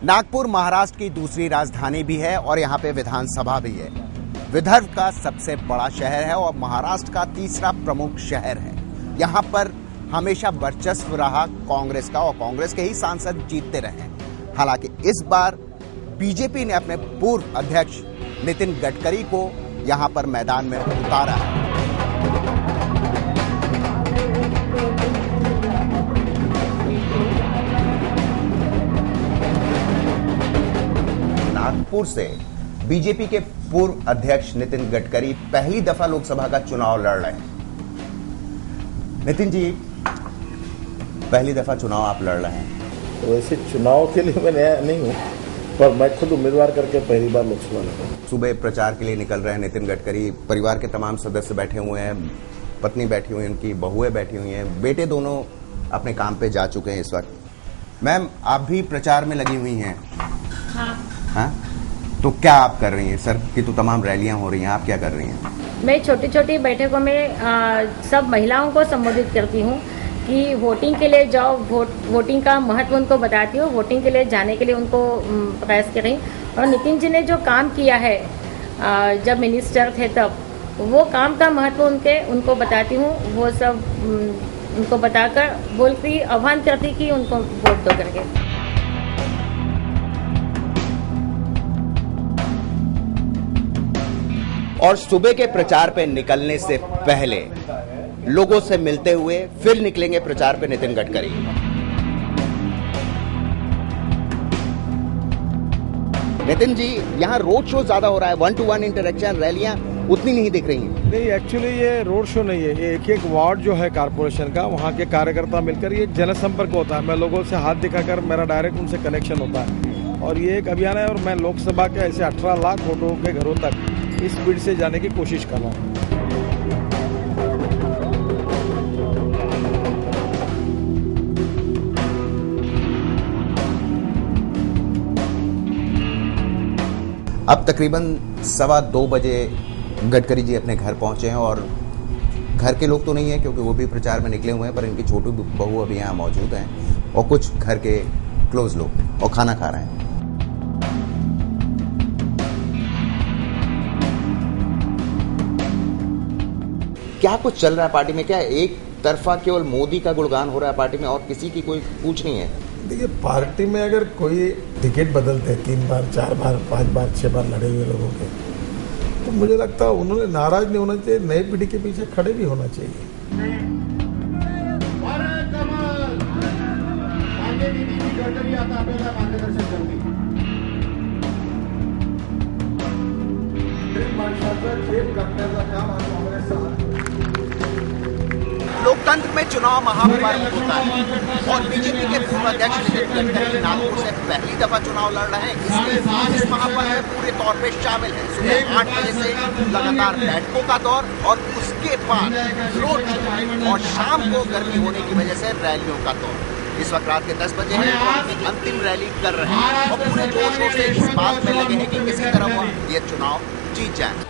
नागपुर महाराष्ट्र की दूसरी राजधानी भी है और यहाँ पे विधानसभा भी है। विदर्भ का सबसे बड़ा शहर है और महाराष्ट्र का तीसरा प्रमुख शहर है। यहाँ पर हमेशा वर्चस्व रहा कांग्रेस का और कांग्रेस के ही सांसद जीतते रहे। हालांकि इस बार बीजेपी ने अपने पूर्व अध्यक्ष नितिन गडकरी को यहाँ पर मैदान में उतारा है। नागपुर से बीजेपी के पूर्व अध्यक्ष नितिन गडकरी पहली दफा लोकसभा का चुनाव लड़ रहे हैं। नितिन जी, पहली दफा चुनाव आप लड़ रहे हैं। वैसे चुनाव के लिए मैं नया नहीं हूँ, पर मैं खुद उम्मीदवार करके पहली बार लोकसभा लड़ा हूँ। सुबह प्रचार के लिए निकल रहे हैं नितिन गडकरी। परिवार के तमाम सदस्य बैठे हुए हैं, पत्नी बैठी हुई है, उनकी बहुएं बैठी हुई हैं, बेटे दोनों अपने काम पे जा चुके हैं इस वक्त। मैम, आप भी प्रचार में लगी हुई हैं। हाँ, तो क्या आप कर रही हैं? सर की तो तमाम रैलियां हो रही हैं, आप क्या कर रही हैं? मैं छोटी छोटी बैठकों में सब महिलाओं को संबोधित करती हूँ कि वोटिंग के लिए जाओ, वोटिंग का महत्व उनको बताती हूँ, वोटिंग के लिए जाने के लिए उनको प्रयास कर रही हूँ। और नितिन जी ने जो काम किया है जब मिनिस्टर थे तब, वो काम का महत्व उनको बताती हूँ। वो सब उनको बताकर बोलती, आह्वान करती कि उनको वोट दो करके। और सुबह के प्रचार पे निकलने से पहले लोगों से मिलते हुए फिर निकलेंगे प्रचार पे नितिन गडकरी। नितिन जी, यहाँ रोड शो ज्यादा हो रहा है, 1-to-1 इंटरेक्शन, रैलियां उतनी नहीं दिख रही हैं। नहीं, एक्चुअली ये रोड शो नहीं है, ये एक वार्ड जो है कारपोरेशन का, वहाँ के कार्यकर्ता मिलकर ये जनसंपर्क होता है। मैं लोगों से हाथ दिखाकर मेरा डायरेक्ट उनसे कनेक्शन होता है और ये एक अभियान है। और मैं लोकसभा के ऐसे 18 लाख वोटरों के घरों तक इस स्पीड से जाने की कोशिश कर रहा हूँ। अब तकरीबन 1:15 बजे गडकरी जी अपने घर पहुंचे हैं और घर के लोग तो नहीं है क्योंकि वो भी प्रचार में निकले हुए हैं, पर इनकी छोटी बहू अभी यहाँ मौजूद हैं और कुछ घर के क्लोज लोग, और खाना खा रहे हैं। क्या कुछ चल रहा है पार्टी में? क्या एक तरफा केवल मोदी का गुणगान हो रहा है पार्टी में और किसी की कोई पूछ नहीं है? देखिए, पार्टी में अगर कोई टिकट बदलते हैं 3 बार, 4 बार, 5 बार, 6 बार लड़े हुए लोगों के, तो मुझे लगता है उन्होंने नाराज नहीं होना चाहिए, नई पीढ़ी के पीछे खड़े भी होना चाहिए। लोकतंत्र में चुनाव महापर्व होता है और बीजेपी के पूर्व अध्यक्ष नितिन गडकरी नागपुर से पहली दफा चुनाव लड़ रहे हैं, इसलिए इस महापर्व में पूरे तौर पे शामिल है। सुबह 8 बजे से लगातार बैठकों का दौर और उसके बाद रोड शो और शाम को गर्मी होने की वजह से रैलियों का दौर। इस वक्त रात के 10 बजे हैं और अपनी अंतिम रैली कर रहे हैं और पूरे जोर शोर से इस बात में लगे हैं कि किसी तरह वो ये चुनाव जीत जाए।